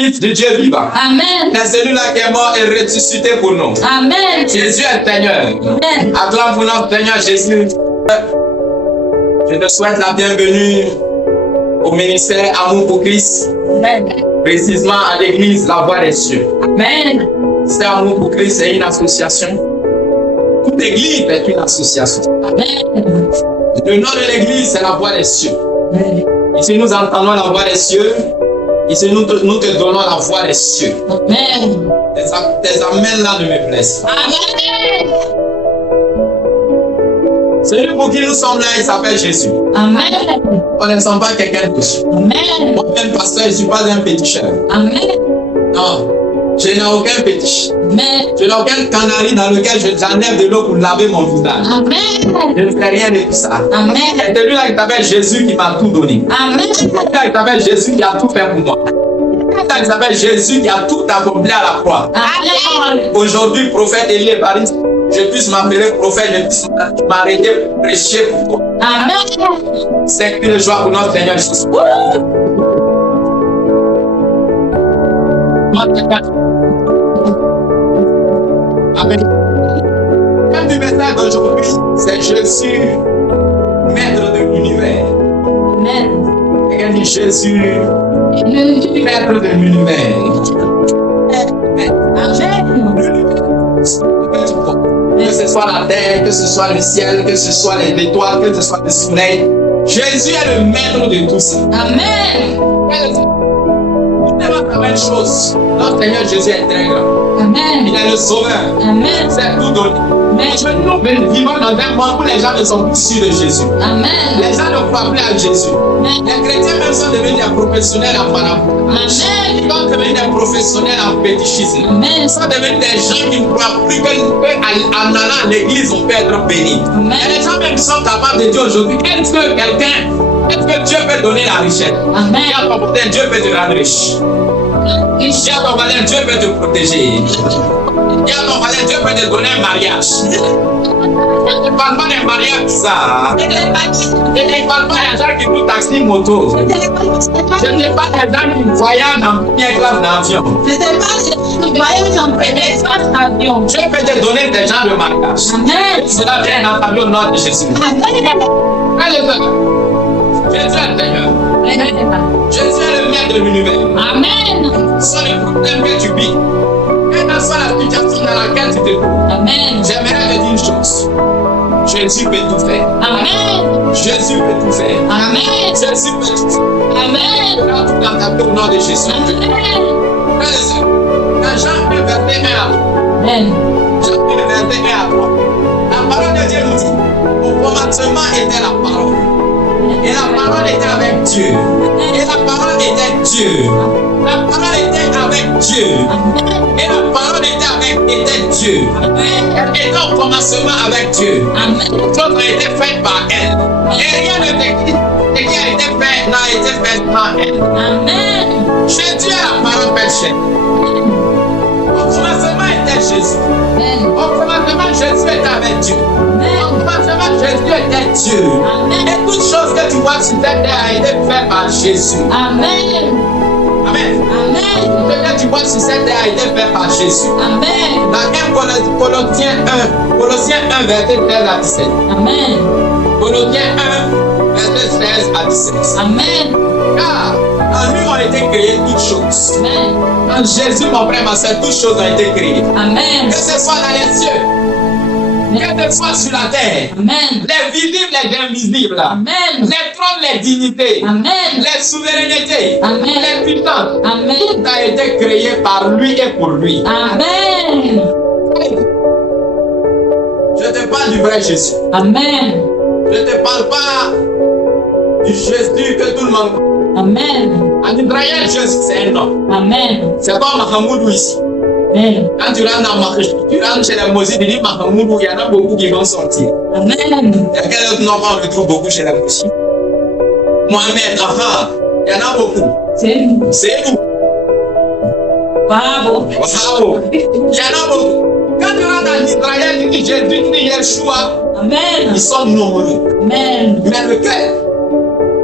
Fils de Dieu vivant. Amen. C'est celui-là qui est mort et ressuscité pour nous. Amen. Jésus est Seigneur. Amen. Acclame pour notre Seigneur Jésus. Je te souhaite la bienvenue au ministère Amour pour Christ, Amen. précisément à l'église La Voix des Cieux. Amen. C'est Amour pour Christ, c'est une association. Toute église est une association. Amen. Le nom de l'église, c'est La Voix des Cieux. Amen. Ici, nous entendons la voix des cieux. Ici, nous te donnons la voix des cieux. Amen. Tes amens là ne me blessent. Amen. Celui pour qui nous sommes là, il s'appelle Jésus. Amen. On ne sent pas quelqu'un d'autre. Amen. Moi-même, pasteur, je ne suis pas un féticheur. Amen. Non, je n'ai aucun fétiche. Amen. Je n'ai aucun canari dans lequel j'enlève de l'eau pour laver mon visage. Amen. Je ne fais rien de tout ça. Amen. C'est celui-là qui s'appelle Jésus qui m'a tout donné. Amen. Celui-là qui s'appelle Jésus qui a tout fait pour moi. Celui-là qui s'appelle Jésus qui a tout accompli à la croix. Amen. Aujourd'hui, prophète Élie Évariste, je puisse m'appeler prophète, je puisse m'arrêter pour prêcher pour toi. Amen. C'est une joie pour notre Seigneur Jésus. Amen. Le thème du message d'aujourd'hui, c'est Jésus, maître de l'univers. Amen. Quelqu'un dit Jésus, maître de l'univers. Que ce soit la terre, que ce soit le ciel, que ce soit les étoiles, que ce soit le soleil, Jésus est le maître de tout ça. Amen. Tout est la même chose. Notre Seigneur Jésus est très grand. Amen. Il est le sauveur. Amen. C'est tout donné. Amen. Aujourd'hui, nous vivons dans un monde où les gens ne sont plus sûrs de Jésus. Amen. Les gens ne croient plus à Jésus. Les chrétiens même sont devenus des professionnels en parabole. Amen. Ils sont devenus des professionnels en fétichisme. Amen. Ils sont devenus des gens qui ne croient plus qu'en allant à l'église, on peut être béni. Amen. Et les gens même sont capables de dire aujourd'hui, est-ce que Dieu peut donner la richesse? Amen. Dis à ton voisin, Dieu peut te rendre riche. Dis à ton voisin, Dieu peut te protéger. Dis à ton voisin, Dieu peut te donner un mariage. Je ne parle pas des mariages bizarres. Je ne parle pas des gens qui font taxi moto. Je ne parle pas des gens qui voyagent en première classe d'avion. Dieu peut te donner des gens de mariage. Amen. Cela vient d'entendre au nom de Jésus. Alléluia. Jésus est le Seigneur. Jésus est le maître de l'univers. Amen. Sans les problèmes que tu vis, quelle que soit la situation dans laquelle tu te trouves, Amen. j'aimerais te dire une chose. Jésus peut tout faire. Amen. Jésus peut tout faire. Amen. Jésus peut tout faire. Amen. Quand tu t'entends au nom de Jésus. Amen. Dans Jean 1, verset 1 à 3. Amen. Jean 1, verset 1 à 3. La parole de Dieu nous dit, au commencement était la parole. Et la parole était avec Dieu. Et la parole était Dieu. La parole était avec Dieu. Et la parole était Dieu. Elle était au commencement avec Dieu. Tout a été fait par elle. Et rien de ce qui a été fait n'a été fait par elle. Amen. Jésus est la parole faite. Au commencement était Jésus. Au commencement, Jésus était avec Dieu. Au commencement, Jésus était Dieu. Et toute chose que tu vois sur cette terre a été faite par Jésus. Amen. Amen. Amen. Tout ce que tu vois sur cette terre a été fait par Jésus. Amen. Dans 1 Colossiens 1, verset 13 à 17. Amen. Colossiens 1, verset 13 à 17. Amen. Car en lui ont été créées toutes choses. Amen. En Jésus, mon frère, ma soeur, toutes choses ont été créées. Amen. Que ce soit dans les cieux, que ce soit sur la terre, Amen. les visibles, les invisibles, Amen. les trônes, les dignités, Amen. les souverainetés, Amen. les puissances, Amen. tout a été créé par lui et pour lui. Amen. Je te parle du vrai Jésus. Amen. Je ne te parle pas du Jésus que tout le monde connaît. Amen. En Israël, Jésus, c'est un homme. Amen. C'est pas Mahamoudou ici. Amen. Quand tu rentres chez les Mosis, tu dis Mahamoudou, il y en a beaucoup qui vont sortir. Amen. Il y a quel autre nom qu'on retrouve beaucoup chez les Mosis? Mohamed, il y en a beaucoup. C'est nous. C'est nous. Bravo. Bravo. Il y en a beaucoup. Quand tu rentres en Israël, tu dis Jésus, tu dis Yeshua. Amen. Ils sont nombreux. Amen. Mais lequel?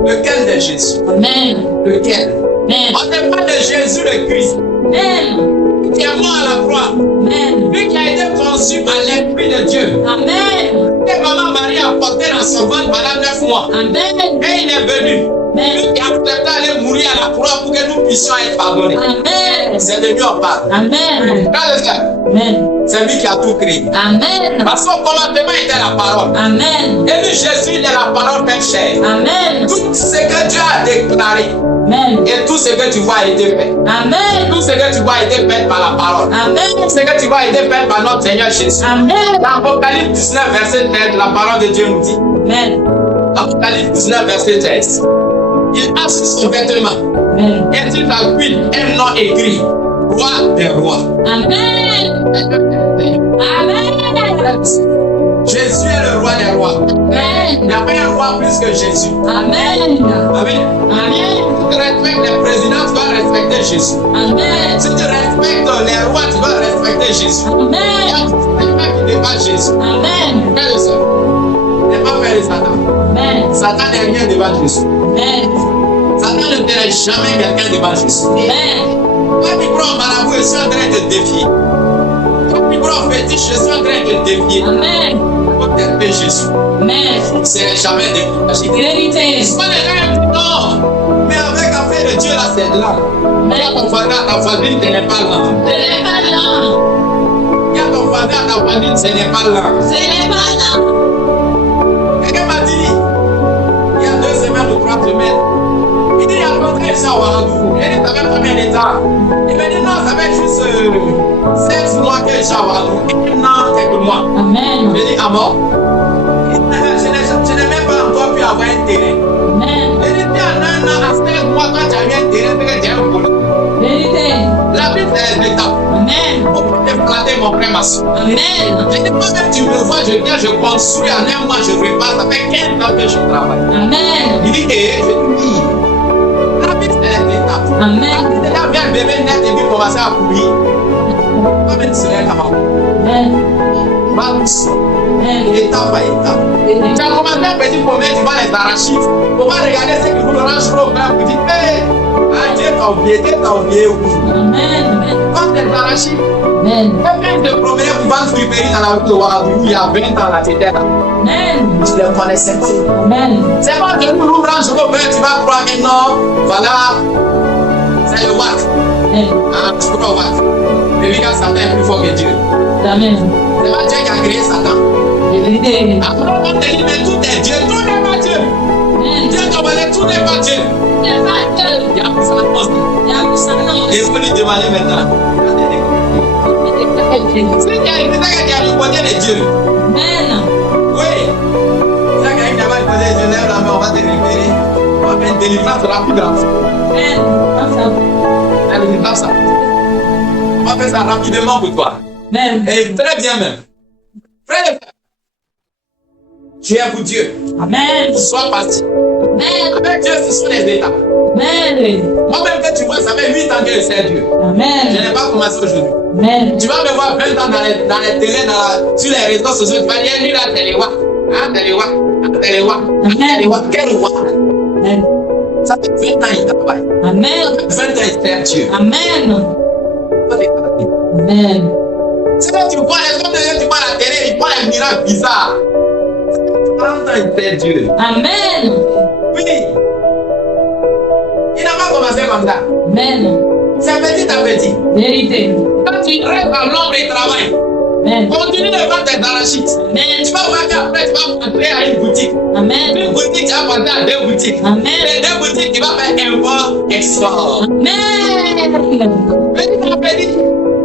Lequel de Jésus? Amen. Lequel? Amen. On te parle de Jésus le Christ, Amen. qui est mort à la croix. Amen. Lui qui a été conçu par l'Esprit de Dieu. Amen. Et maman Marie a porté dans son ventre pendant 9 mois. Amen. Et il est venu. Lui qui a accepté d'aller mourir à la croix pour que nous puissions être pardonnés. Amen. C'est de lui on parle. Amen. Amen. C'est lui qui a tout créé. Amen. Parce qu'au commencement était la parole. Amen. Et lui, Jésus, il est la parole faite chair. Amen. Tout ce que Dieu a déclaré Amen. et tout ce que tu vois a été fait. Amen. Tout ce que tu vois a été fait par la parole. Amen. Tout ce que tu vois a été fait par notre Seigneur Jésus. Amen. Dans Apocalypse 19, verset 13, la parole de Dieu nous dit. Amen. Apocalypse 19, verset 13. Il a sur son vêtement Amen. et sur sa cuisse un nom écrit. Roi des rois. Amen. Amen. Jésus est le roi des rois. Il n'y a Amen. pas un roi plus que Jésus. Amen. Amen. Amen. Si tu respectes les présidents, tu dois respecter Jésus. Amen. Si tu respectes les rois, tu dois respecter Jésus. Il y a Amen. quelqu'un qui dépasse Jésus. Amen. Frère et sœur, n'est pas frère de Satan. Amen. Satan n'est rien devant Jésus. Amen. Satan ne verra jamais quelqu'un devant Jésus. Amen. Toi qui crois en marabout, je suis en train de te défier. Toi qui crois en fétiche, je suis en train de te défier. Amen. Pour t'aider Jésus. Amen. Il ne sera jamais découragé. Vérité. C'est pas les gens qui disent non. Mais avec l'affaire de Dieu là, c'est là. Il y a ton voisin à ta famille, ce n'est pas là. Ce n'est pas là. Il y a ton voisin à ta famille, ce n'est pas là. Ce n'est pas là. Quelqu'un m'a dit, il y a 2 semaines ou 3 semaines, il dit, il y a rencontré ça au Ouagadougou. Il dit, ça fait combien de temps? Il m'a dit, non, ça fait juste 7 mois que je suis à Ouagadougou. Non, quelques mois. Amen. Je dis, ah bon? Je n'ai même pas encore pu avoir un terrain. Amen. Il dit, en 1 an, à 7 mois, quand tu as eu un terrain, c'est que tu as un boulot. Vérité. La vie, c'est des étapes. Amen. Faut pas te flatter, mon frère, ma soeur. Amen. Je dis, moi-même, tu me vois, je viens, je construis, en 1 mois, je prépare. Ça fait 15 ans que je travaille. Amen. Il dit, je dis, oui. La vie, c'est des étapes. Amen. Quand tu viens bébé net et puis commencer à courir, toi-même, tu serais comment? Amen. Va douce, Amen. étape par étape. Tu as commencé un petit pommet, tu vois les arachides. On va regarder ce qui vous le range trop bien. Vous dites, hé, Dieu t'a oublié où? Amen. Quand les arachides, Amen. quelqu'un te promenait pour vendre friperie dans la rue de Ouagadougou il y a 20 ans, là, c'était là. Amen. Tu les connaissais pas. Amen. C'est pas que nous range trop bien, tu vas croire que non, voilà, c'est le WAC. Amen. Ah, tu crois au WAC. Mais regarde, Satan est plus fort que Dieu. Amen. C'est pas Dieu qui a créé Satan. Vérité. Après, on te dit, mais tout est Dieu, tout n'est pas Dieu. Amen. Dieu t'a parlé, tout n'est pas Dieu. C'est pas Dieu. Il y a pour ça aussi. Il y a pour ça, non. Il faut lui demander maintenant. C'est qui a répondu les dieux. Amen. Oui. C'est qui a répondu les dieux. Lève la main, on va te libérer. On va faire une délivrance rapide. Amen. La délivrance. On va faire ça rapidement pour toi. Amen. Et très bien même. Frère, tu es pour Dieu. Amen. Sois parti. Amen. Avec Dieu, ce sont les étapes. Amen. Moi-même, que tu vois, ça fait 8 ans que je sais Dieu. Je Amen. n'ai pas commencé aujourd'hui. Amen. Tu vas me voir 20 ans dans les télés, sur les réseaux sociaux. Tu vas dire, lui là, c'est les rois. Ah, c'est les rois. Ah, c'est les rois. Ah, c'est les rois. Quel roi? Amen. Ça fait 20 ans il travaille. Amen. 20 ans il sert Dieu. Amen. Amen. C'est quand tu vois les hommes de Dieu, tu vois la télé, ils font les miracles bizarres. 30 ans il sert Dieu. Amen. Oui. Il n'a pas commencé comme ça. Amen. C'est petit à petit. Vérité. Quand tu restes dans l'ombre et travailles, Amen. continue de vendre tes arachides. Amen. Tu vas voir qu'après, tu vas entrer à une boutique. Amen. Une boutique, tu vas passer à 2 boutiques. Amen. Les 2 boutiques, tu vas faire import, export. Amen. Petit à petit,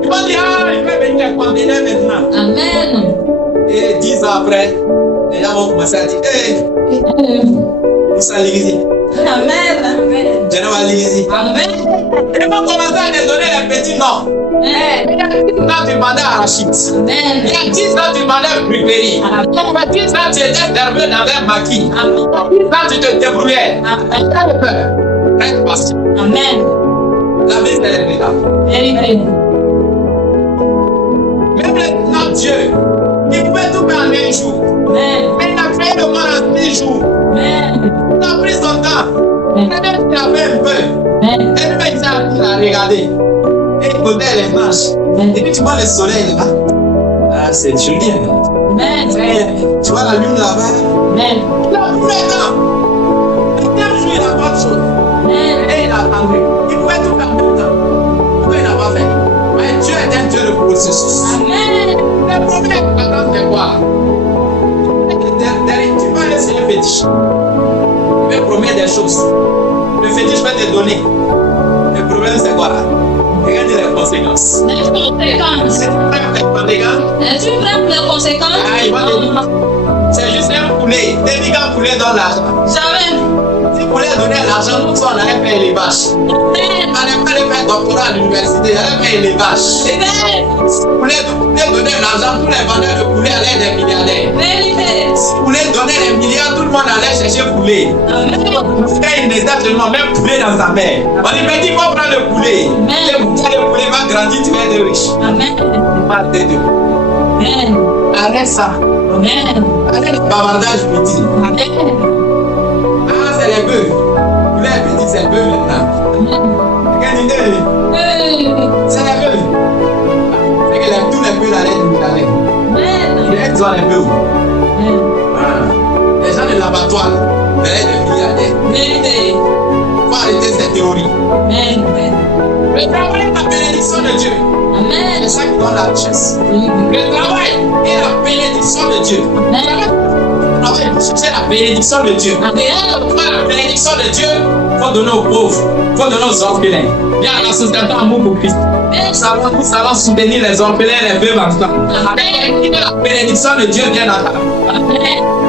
tu vas dire, ah, il va venir les conteneurs maintenant. Amen. Et 10 ans après, les gens vont commencer à dire, hé, où ça l'église? Amen. Je ne vais l'église. Amen. Ils vont commencer à te donner les petits noms. Il y a 10 ans, tu demandais arachide. Amen. Il y a 10 ans, tu demandais friperie. Il y a 10 ans, tu étais serveur dans un maquis. Il y a 10 ans, tu te débrouillais. Reste patient. Amen. La vie, c'est les étapes. Vérité. Même notre Dieu, il pouvait tout faire en 1 jour. Amen. Mais il a créé le monde en 6 jours. Amen. Il a pris son temps. Il a fait un peu. Amen. Et regarder. Et il connaît les marches. Et puis tu vois le soleil là. Ah, c'est joli. Hein? Amen. Tu vois la lune là-bas. Amen. Il a tout fait temps. Le même jour, il n'a pas de chose. Et il a attendu. Il pouvait tout faire en même temps. Pourquoi il n'a pas fait? Mais Dieu est un Dieu de processus. Amen. Le problème, maintenant, c'est quoi? Tu vas aller sur un fétiche. Il va promettre des choses. Le fétiche va te donner. Le problème, c'est quoi? Regarde les conséquences. Les conséquences. C'est les conséquences. Es-tu prêt pour les conséquences? Ah, il va te dire. C'est juste un poulet. Dès qu'un poulet donne l'argent. Jamais. Si vous voulez donner l'argent, nous on allait faire les vaches. On n'allait pas aller faire doctorat à l'université, on allait faire les vaches. Amen. Si vous voulez donner l'argent, tous les vendeurs de poulet allaient être des milliardaires. Vérité. Si vous voulez donner les milliards, tout le monde allait chercher poulet. Amen. Frère, il n'est absolument même poulet dans sa mère. On dit, mais dis, faut prendre le poulet. Le poulet va grandir, tu vas être riche. Amen. Pas de Dieu. Amen. Arrête ça. Amen. Arrête le bavardage petit. Amen. Ah, c'est les bœufs. Vous l'avez dit, c'est les bœufs maintenant. Quelle idée? C'est les bœufs. C'est que tous les bœufs allaient être milliardaires. Amen. Ils ont les bœufs. Les gens de l'abattoir allaient être milliardaires. Vérité. Il faut arrêter cette théorie. Amen. Le travail est la bénédiction de Dieu. Amen. C'est ça qui donne la richesse. Le travail est la bénédiction de Dieu. Le travail, c'est la bénédiction de Dieu. Pour la bénédiction de Dieu, il faut donner aux pauvres, il faut donner aux orphelins. Bien, la société amour pour Christ. Nous savons soutenir les orphelins et les veuves ensemble. La bénédiction de Dieu vient dans ta vie.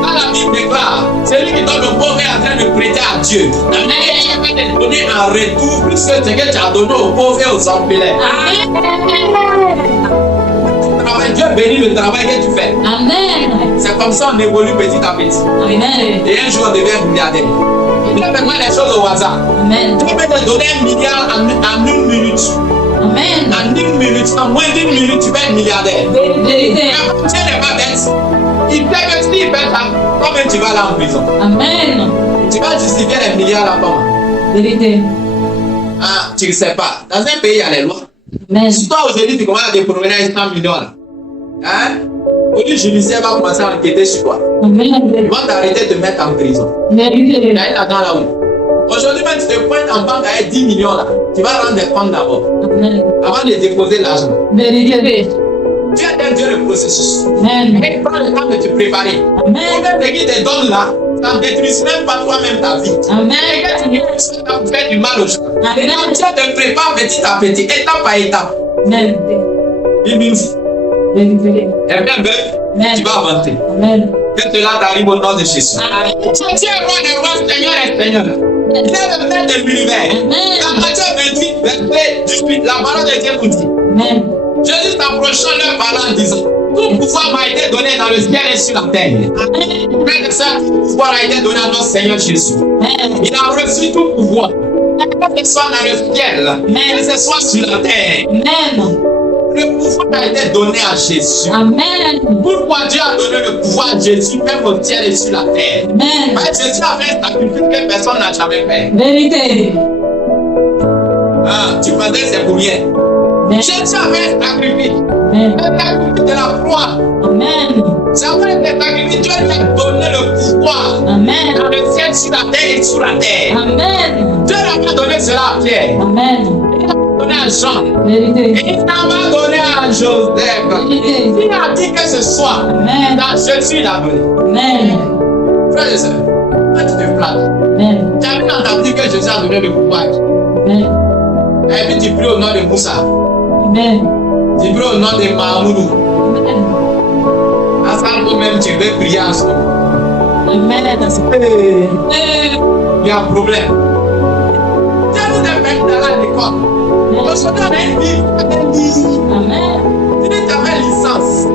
Quand la Bible déclare, celui qui donne au pauvre est en train de prêter à Dieu. Il va te donner en retour plus que ce que tu as donné aux pauvres et aux orphelins. Dieu bénit le travail que tu fais. Amen. C'est comme ça qu'on évolue petit à petit. Amen. Et un jour on devient milliardaire. Il ne fait pas les choses au hasard. Amen. Tu peux te donner 1 milliard en 1 minute. Amen. En 1 minute, en moins d'1 minute, tu vas être milliardaire. Vérité. Mais Dieu n'est pas bête. Il fait que s'il fait ça, combien tu vas aller en prison? Amen. Tu vas justifier les milliards là comment? Vérité. Ah, tu ne sais pas. Dans un pays, il y a les lois. Amen. Si toi aujourd'hui tu commences à te promener avec 100 millions là, hein? Au judiciaire va commencer à enquêter sur toi. Amen. Ils vont t'arrêter de te mettre en prison. Vérité. Il y a l'argent là-haut. Aujourd'hui, même tu te pointes en banque avec 10 millions là, tu vas rendre des comptes d'abord, Amen. avant de déposer l'argent. Vérité. Tu es un Dieu de processus. Amen. Et prends le temps de te préparer. Amen. Même ce qui te donne là, ça ne détruit même pas toi-même ta vie. Amen. Et que tu fais du mal aux gens. Et Amen. donc, Dieu te prépare petit à petit, étape par étape. Amen. Il nous dit, Vérité. et bien, ben, tu vas avancer. Amen. Que cela t'arrive au nom de Jésus. Amen. Dieu est roi des rois, Seigneur et Seigneur. Il est le maître de l'univers. Amen. Dans Matthieu 28, verset 18, la parole de Dieu vous dit. Amen. Jésus s'approchant leur parlant en disant, tout pouvoir m'a été donné dans le ciel et sur la terre. Amen. Frère de ça, tout pouvoir a été donné à notre Seigneur Jésus. Amen. Il a reçu tout pouvoir. Que ce soit dans le ciel, que ce soit sur la terre. Amen. Le pouvoir a été donné à Jésus. Amen. Pourquoi Dieu a donné le pouvoir à Jésus, même au ciel et sur la terre? Amen. Parce que Jésus a fait un sacrifice que personne n'a jamais fait. Vérité. Ah, tu pensais que c'est pour rien. Jésus a fait un sacrifice. Amen. Un sacrifice de la croix. Amen. C'est après le sacrifice, Dieu lui a donné le pouvoir Amen. dans le ciel, sur la terre et sur la terre. Amen. Dieu n'a pas donné cela à Pierre. Amen. Il n'a pas donné à Jean. Vérité. Il n'a pas donné à Joseph. Vérité. Il a dit que ce soit Amen. dans Jésus, il a donné. Amen. Frère et sœur, quand tu te flattes, Amen. tu as vu entendu que Jésus a donné le pouvoir. Amen. Et puis tu pries au nom de Moussa. Amen. Tu pries au nom de Mahmoudou. Amen. À ça même tu veux prier en ce moment. Amen. Il y a un problème. Dieu nous a fait dans l'école. Aujourd'hui, on a une vie. Amen. Tu dis, tu avais licence.